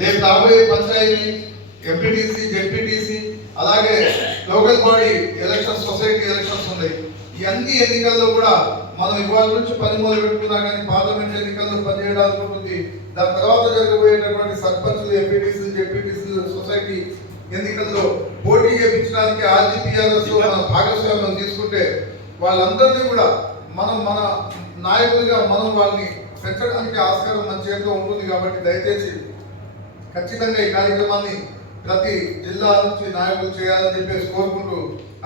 రేపు రాబోయే panchayat, MPTC, ZPTC, అలాగే local body elections, society elections ఉన్నాయి. ఈ అన్ని ఎన్నికల్లో కూడా మనం ఇవాళ నుంచి పని మొదలు పెట్టుకున్నా కానీ పార్లమెంట్ ఎన్నికల్లో పనిచేయడానికి ఉంటుంది. దాని తర్వాత జరగబోయేటటువంటి సర్పంచులు, ఎంపీటీసీలు, జెడ్పీటీసీలు, సొసైటీ ఎన్నికల్లో పోటీ చేయించడానికి ఆర్జీపీఆర్ఎస్ మన భాగస్వామ్యం తీసుకుంటే వాళ్ళందరినీ కూడా మన నాయకులుగా మనం వాళ్ళని పెంచడానికి ఆస్కారం మన చేతిలో ఉంటుంది. కాబట్టి దయచేసి ఖచ్చితంగా ఈ కార్యక్రమాన్ని ప్రతి జిల్లా నుంచి నాయకులు చేయాలని చెప్పేసి కోరుకుంటూ,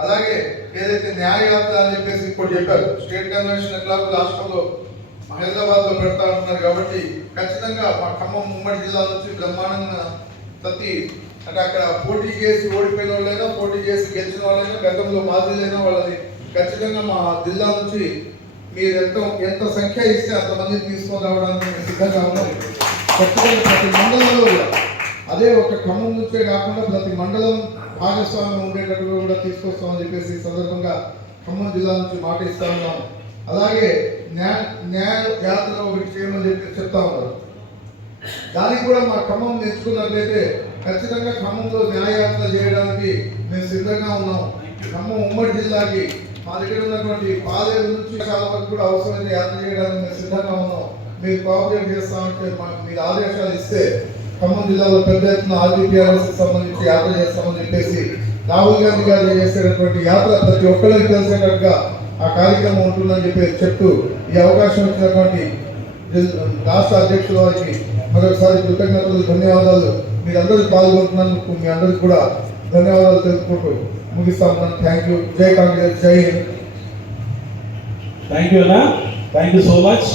అలాగే ఏదైతే న్యాయయాత్ర అని చెప్పేసి ఇప్పుడు చెప్పారు, స్టేట్ కన్వెన్షన్ ఎట్లా రాష్ట్రంలో హైదరాబాద్ లో పెడతా ఉంటున్నారు. కాబట్టి ఖచ్చితంగా మా ఖమ్మం ఉమ్మడి జిల్లా నుంచి బ్రహ్మాండంగా ప్రతి అంటే అక్కడ పోటీ చేసి ఓడిపోయిన వాళ్ళైనా, పోటీ చేసి గెలిచిన వాళ్ళైనా, గతంలో మాజీలైనా వాళ్ళని ఖచ్చితంగా మా జిల్లా నుంచి మీరు ఎంత సంఖ్య ఇస్తే అంతమందిని తీసుకొని రావడానికి మేము సిద్ధంగా ఉన్నాం. ఖచ్చితంగా ప్రతి మండలంలో కూడా అదే ఒక ఖమ్మం నుంచే కాకుండా ప్రతి మండలం భాగస్వామ్యం ఉండేటట్టుగా కూడా తీసుకొస్తామని చెప్పేసి ఈ సందర్భంగా ఖమ్మం జిల్లా నుంచి మాట ఇస్తా ఉన్నాం. అలాగే న్యాయ యాత్ర ఒకటి చేయమని చెప్పి చెప్తా ఉన్నారు. దానికి కూడా మా ఖమ్మం తెచ్చుకున్నట్లయితే ఖచ్చితంగా ఖమ్మంలో న్యాయయాత్ర చేయడానికి మేము సిద్ధంగా ఉన్నాం. ఖమ్మం ఉమ్మడి జిల్లాకి మా దగ్గర ఉన్నటువంటి పాలేరు నుంచి చాలా వరకు కూడా అవసరమైన యాత్ర చేయడానికి మేము సిద్ధంగా ఉన్నాం. మీరు కోఆపరేట్ చేస్తామంటే మీరు ఆదేశాలు ఇస్తే ఖమ్మం జిల్లాలో పెద్ద ఎత్తున ఆర్జీపీఆర్ఎస్ సంబంధించి యాత్ర చేస్తామని చెప్పేసి రాహుల్ గాంధీ గారు చేసేటటువంటి యాత్ర ప్రతి ఒక్కరికి తెలిసేటట్టుగా ఆ కార్యక్రమం ఉంటుందని చెప్పి చెప్తూ ఈ అవకాశం ఇచ్చినటువంటి రాష్ట్ర అధ్యక్షుల వారికి మరొకసారి కృతజ్ఞతలు, ధన్యవాదాలు. మీరందరూ పాల్గొంటున్నందుకు మీ అందరికి కూడా ధన్యవాదాలు తెలుపుకుంటూ ముగిస్తాను. Thank you. జై కాంగ్రెస్, జై హింద్. థ్యాంక్ యూ అన్న, థ్యాంక్ యూ సో మచ్.